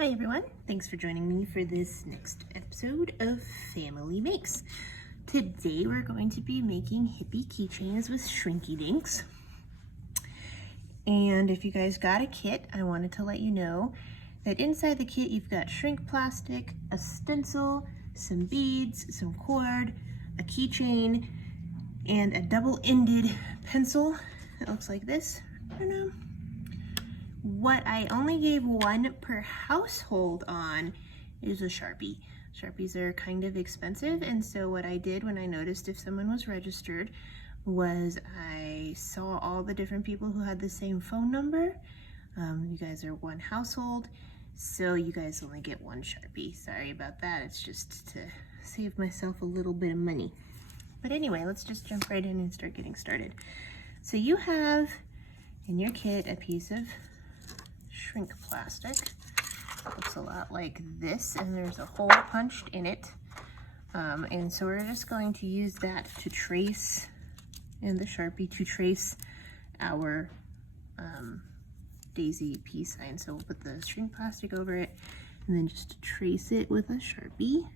Hi everyone, thanks for joining me for this next episode of Family Makes. Today we're going to be making hippie keychains with shrinky dinks. And if you guys got a kit, I wanted to let you know that inside the kit you've got shrink plastic, a stencil, some beads, some cord, a keychain, and a double-ended pencil. It looks like this. What I only gave one per household on is a Sharpie. Sharpies are kind of expensive, and so what I did when I noticed if someone was registered was I saw all the different people who had the same phone number. You guys are one household, so you guys only get one Sharpie. Sorry about that, it's just to save myself a little bit of money. But anyway, let's just jump right in and start getting started. So you have in your kit a piece of shrink plastic. Looks a lot like this, and there's a hole punched in it. And so we're just going to use that to trace, and the Sharpie to trace our daisy peace sign. So we'll put the shrink plastic over it and then just trace it with a Sharpie.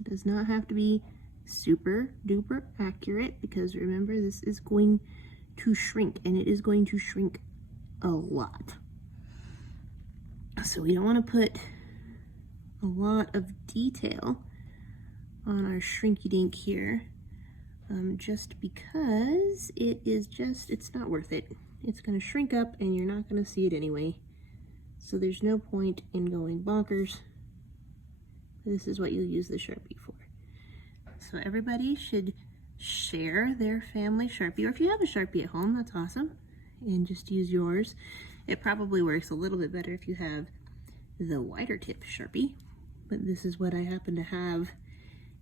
It does not have to be super duper accurate, because remember, this is going to shrink, and it is going to shrink a lot. So we don't want to put a lot of detail on our shrinky dink here, just because it's not worth it. It's going to shrink up and you're not going to see it anyway. So there's no point in going bonkers. This is what you'll use the Sharpie for. So everybody should share their family Sharpie, or if you have a Sharpie at home, that's awesome, and just use yours. It probably works a little bit better if you have the wider tip Sharpie, but this is what I happen to have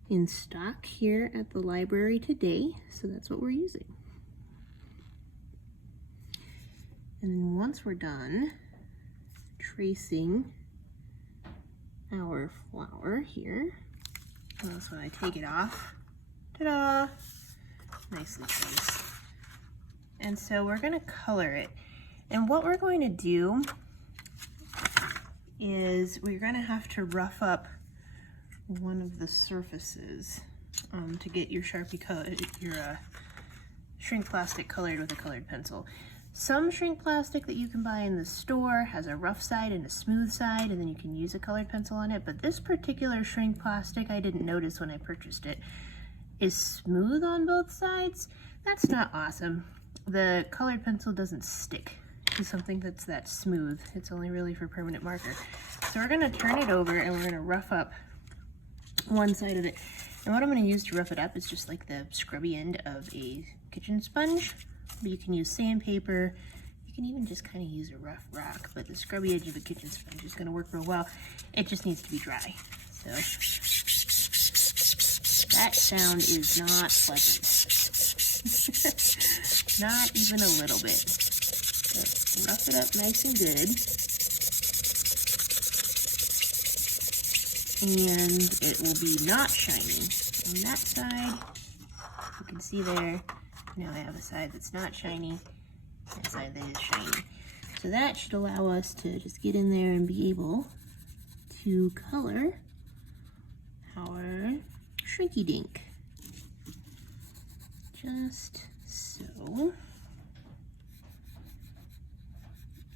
in stock here at the library today, so that's what we're using. And then once we're done tracing our flower here, that's when I take it off. Ta-da! Nicely traced. And so we're going to color it. And what we're going to do is we're going to have to rough up one of the surfaces to get your Sharpie colored, your shrink plastic colored with a colored pencil. Some shrink plastic that you can buy in the store has a rough side and a smooth side, and then you can use a colored pencil on it. But this particular shrink plastic, I didn't notice when I purchased it, is smooth on both sides. That's not awesome. The colored pencil doesn't stick to something that's that smooth. It's only really for permanent marker. So we're going to turn it over and we're going to rough up one side of it. And what I'm going to use to rough it up is just like the scrubby end of a kitchen sponge. But you can use sandpaper. You can even just kind of use a rough rock, but the scrubby edge of a kitchen sponge is going to work real well. It just needs to be dry. So that sound is not pleasant. Not even a little bit. So rough it up nice and good. And it will be not shiny. On that side, you can see there, now I have a side that's not shiny, and a side that is shiny. So that should allow us to just get in there and be able to color our shrinky dink. Just so.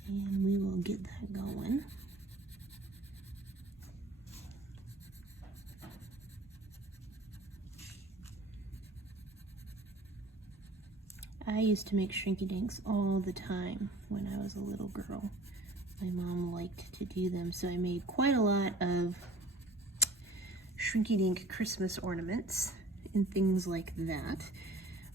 And we will get that going. I used to make shrinky dinks all the time when I was a little girl. My mom liked to do them, so I made quite a lot of shrinky dink Christmas ornaments and things like that.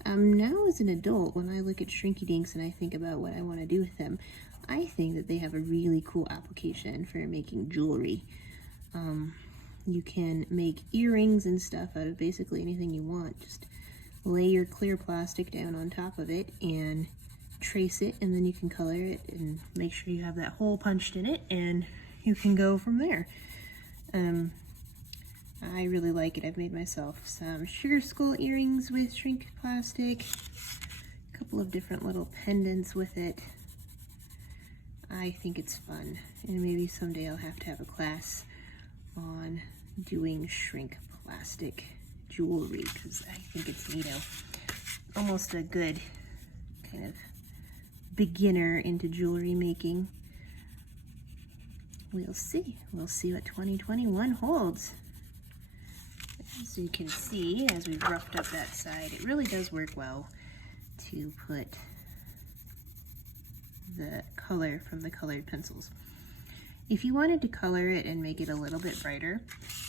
Now as an adult, when I look at shrinky dinks and I think about what I want to do with them, I think that they have a really cool application for making jewelry. You can make earrings and stuff out of basically anything you want. Just lay your clear plastic down on top of it and trace it, and then you can color it and make sure you have that hole punched in it, and you can go from there. I really like it. I've made myself some sugar skull earrings with shrink plastic, a couple of different little pendants with it, I think it's fun, and maybe someday I'll have to have a class on doing shrink plastic jewelry, because I think it's neato. Almost a good kind of beginner into jewelry making. We'll see. We'll see what 2021 holds. As you can see, as we've roughed up that side, it really does work well to put the color from the colored pencils. If you wanted to color it and make it a little bit brighter,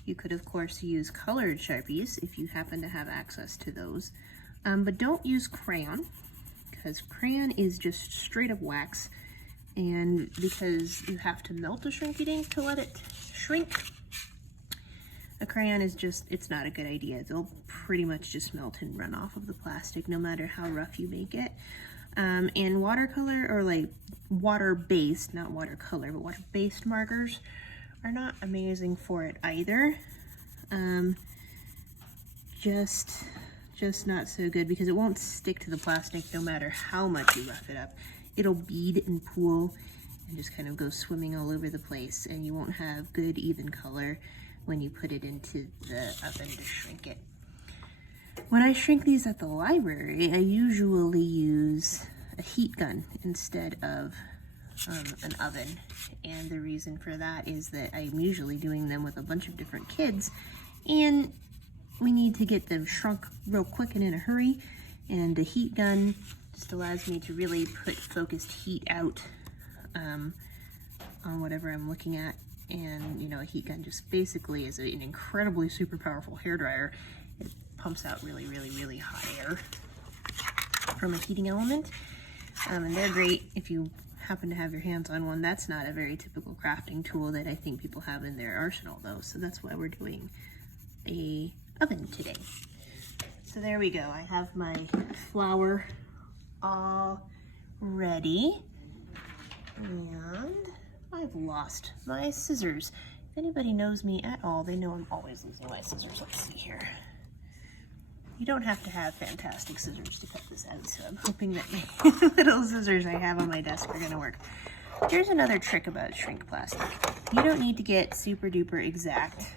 you could of course use colored Sharpies if you happen to have access to those. But don't use crayon, because crayon is just straight up wax, and because you have to melt a shrinky dink to let it shrink, a crayon is just, it's not a good idea. They'll pretty much just melt and run off of the plastic no matter how rough you make it. And watercolor, or like water-based, not watercolor, but water-based markers are not amazing for it either. Just not so good, because it won't stick to the plastic no matter how much you rough it up. It'll bead and pool and just kind of go swimming all over the place, and you won't have good even color when you put it into the oven to shrink it. When I shrink these at the library, I usually use a heat gun instead of an oven. And the reason for that is that I'm usually doing them with a bunch of different kids, and we need to get them shrunk real quick and in a hurry. And the heat gun just allows me to really put focused heat out on whatever I'm looking at. And you know, a heat gun just basically is an incredibly super powerful hairdryer. It pumps out really, really, really hot air from a heating element. And they're great if you happen to have your hands on one. That's not a very typical crafting tool that I think people have in their arsenal though. So that's why we're doing a oven today. So there we go. I have my flour all ready. And I've lost my scissors. If anybody knows me at all, they know I'm always losing my scissors. Let's see here. You don't have to have fantastic scissors to cut this out, so I'm hoping that my little scissors I have on my desk are gonna work. Here's another trick about shrink plastic. You don't need to get super duper exact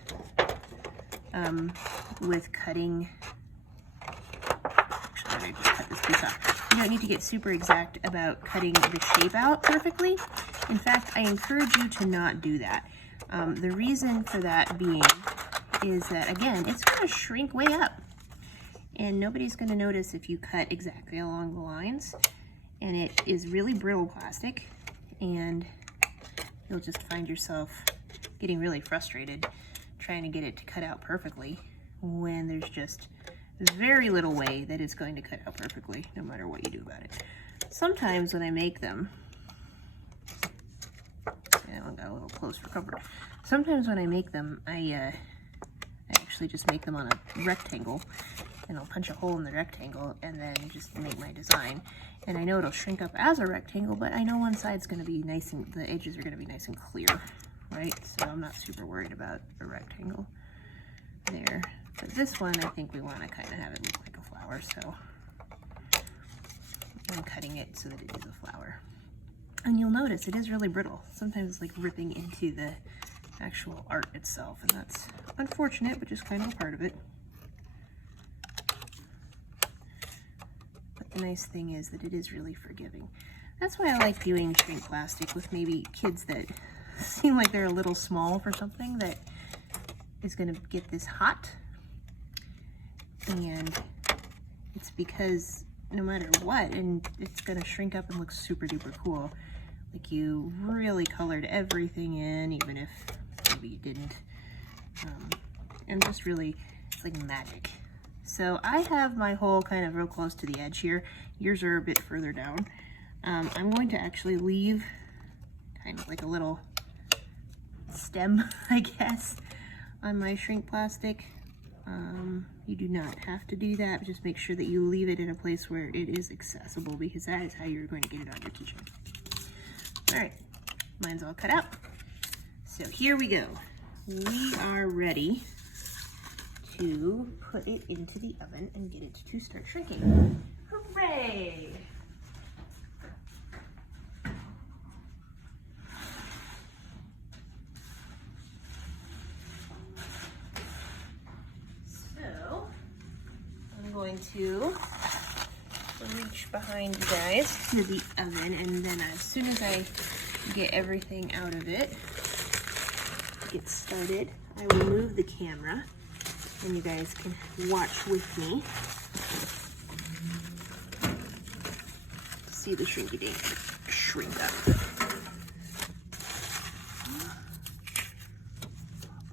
with cutting. Actually, I just cut this piece off. You don't need to get super exact about cutting the shape out perfectly. In fact, I encourage you to not do that. The reason for that being is that, again, it's gonna shrink way up. And nobody's gonna notice if you cut exactly along the lines. And it is really brittle plastic, and you'll just find yourself getting really frustrated trying to get it to cut out perfectly when there's just very little way that it's going to cut out perfectly, no matter what you do about it. Sometimes when I make them, yeah, I got a little close for comfort. Sometimes when I make them, I actually just make them on a rectangle, and I'll punch a hole in the rectangle and then just make my design. And I know it'll shrink up as a rectangle, but I know one side's gonna be nice and the edges are gonna be nice and clear, right? So I'm not super worried about a rectangle there. But this one, I think we wanna kind of have it look like a flower, so I'm cutting it so that it is a flower. And you'll notice it is really brittle. Sometimes it's like ripping into the actual art itself, and that's unfortunate, but just kind of a part of it. But the nice thing is that it is really forgiving. That's why I like doing shrink plastic with maybe kids that seem like they're a little small for something that is going to get this hot. And it's because no matter what, and it's going to shrink up and look super duper cool. Like you really colored everything in, even if maybe you didn't. And just really, it's like magic. So I have my hole kind of real close to the edge here. Yours are a bit further down. I'm going to actually leave kind of like a little stem, I guess, on my shrink plastic. You do not have to do that, but just make sure that you leave it in a place where it is accessible, because that is how you're going to get it on your keychain. All right, mine's all cut out. So here we go. We are ready to put it into the oven and get it to start shrinking. Hooray! going to reach behind you guys to the oven, and then as soon as I get everything out of it, get started, I will move the camera and you guys can watch with me. See the shrinky dink shrink up.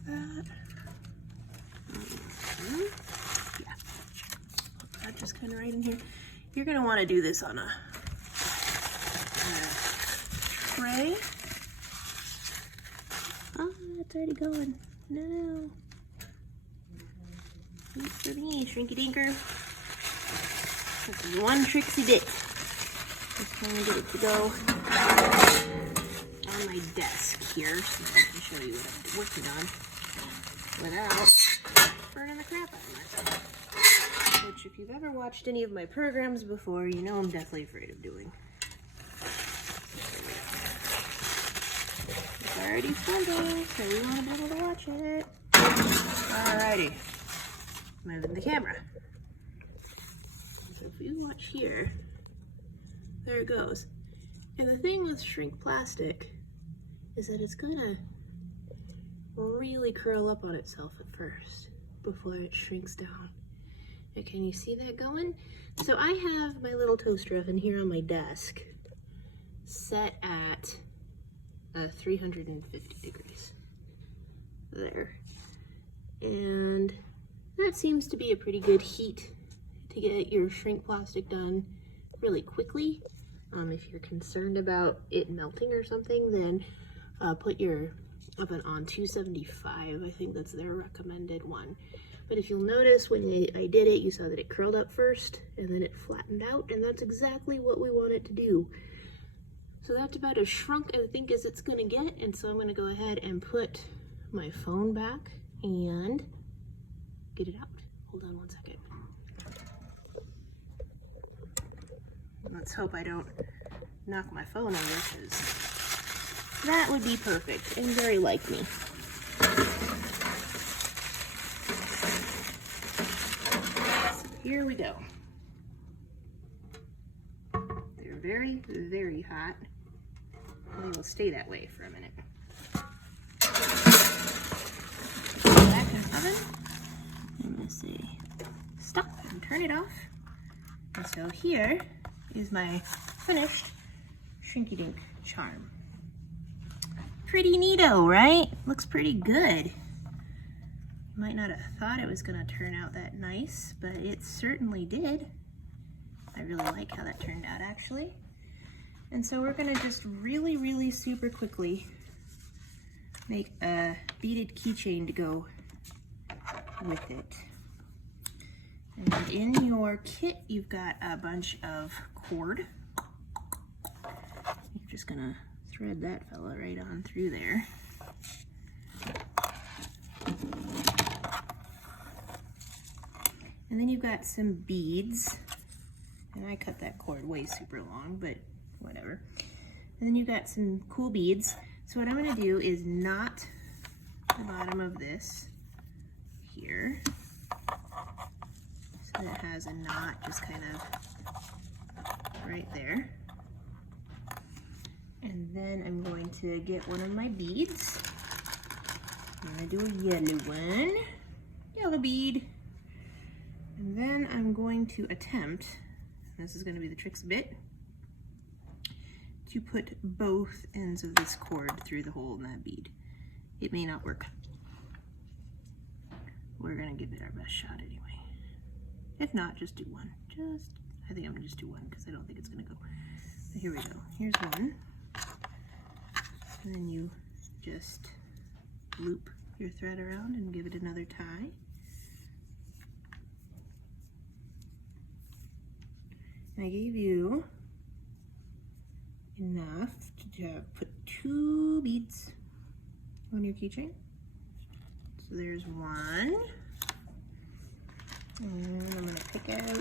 That. Yeah. That just kind of right in here. You're gonna want to do this on a tray. Oh, it's already going. No. Thanks for me, shrinky dinker. That's one tricksy bit. Just trying to get it to go on my desk here so I can show you what I'm working on without burning the crap out of myself. Which, if you've ever watched any of my programs before, you know I'm deathly afraid of doing. It's already starting, so we want to be able to watch it. Alrighty. Moving the camera. So if we watch here, there it goes. And the thing with shrink plastic is that it's gonna really curl up on itself at first before it shrinks down. And can you see that going? So I have my little toaster oven here on my desk set at 350 degrees. There. And that seems to be a pretty good heat to get your shrink plastic done really quickly. If you're concerned about it melting or something, then put your oven on 275. I think that's their recommended one. But if you'll notice, when I did it, you saw that it curled up first and then it flattened out, and that's exactly what we want it to do. So that's about as shrunk, I think, as it's gonna get, and so I'm gonna go ahead and put my phone back and get it out. Hold on one second. Let's hope I don't knock my phone over, because that would be perfect and very like me. So here we go. They're very, very hot. They will stay that way for a minute. Back in the oven. I'm gonna say stop and turn it off. And so here is my finished shrinky dink charm. Pretty neato, right? Looks pretty good. You might not have thought it was gonna turn out that nice, but it certainly did. I really like how that turned out, actually. And so we're gonna just really, really super quickly make a beaded keychain to go with it. And in your kit, you've got a bunch of cord. You're just gonna thread that fella right on through there. And then you've got some beads. And I cut that cord way super long, but whatever. And then you've got some cool beads. So what I'm gonna do is knot the bottom of this here. So that it has a knot just kind of right there. And then I'm going to get one of my beads. I'm gonna do a yellow one. Yellow bead. And then I'm going to attempt, this is gonna be the tricksy bit, to put both ends of this cord through the hole in that bead. It may not work. We're gonna give it our best shot anyway. If not, just do one. I think I'm gonna just do one because I don't think it's gonna go. So here we go. Here's one. And then you just loop your thread around and give it another tie. And I gave you enough to put 2 beads on your keychain. So there's one. And I'm gonna pick out,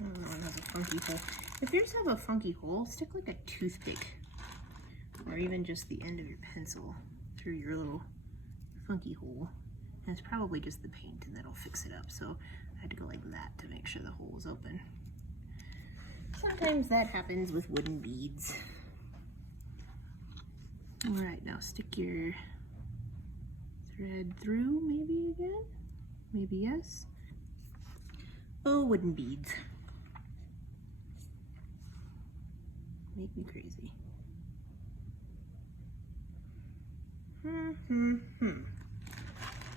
oh, that one has a funky hole. If yours have a funky hole, stick like a toothpick or even just the end of your pencil through your little funky hole And it's probably just the paint and that'll fix it up. So I had to go like that to make sure the hole was open. Sometimes that happens with wooden beads. All right, now stick your thread through, maybe again? Maybe yes. Oh, wooden beads. Make me crazy.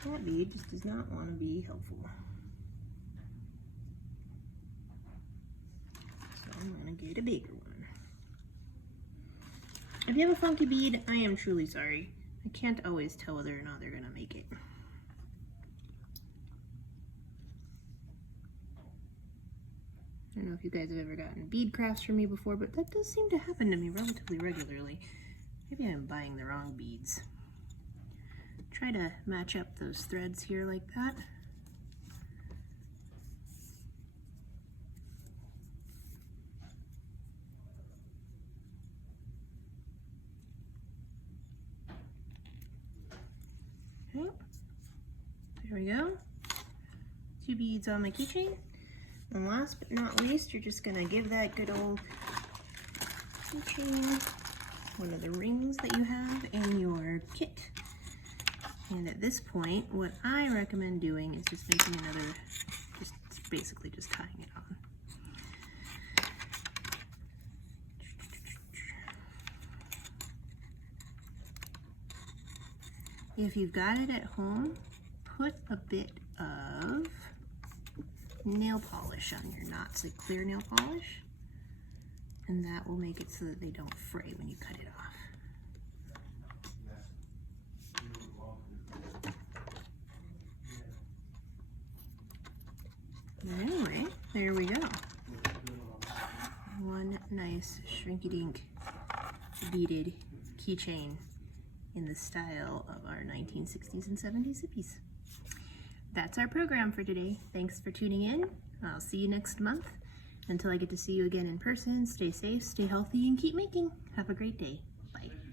That bead just does not want to be helpful. So I'm going to get a bigger one. If you have a funky bead, I am truly sorry. I can't always tell whether or not they're going to make it. I don't know if you guys have ever gotten bead crafts from me before, but that does seem to happen to me relatively regularly. Maybe I'm buying the wrong beads. Try to match up those threads here like that. Okay. There we go. 2 beads on my keychain. And last but not least, you're just gonna give that good old keychain one of the rings that you have in your kit. And at this point, what I recommend doing is just making another, just basically just tying it on. If you've got it at home, put a bit of nail polish on your knots, like clear nail polish, and that will make it so that they don't fray when you cut it off. Anyway, there we go. One nice shrinky dink beaded keychain in the style of our 1960s and 70s hippies. That's our program for today. Thanks for tuning in. I'll see you next month. Until I get to see you again in person, stay safe, stay healthy, and keep making. Have a great day.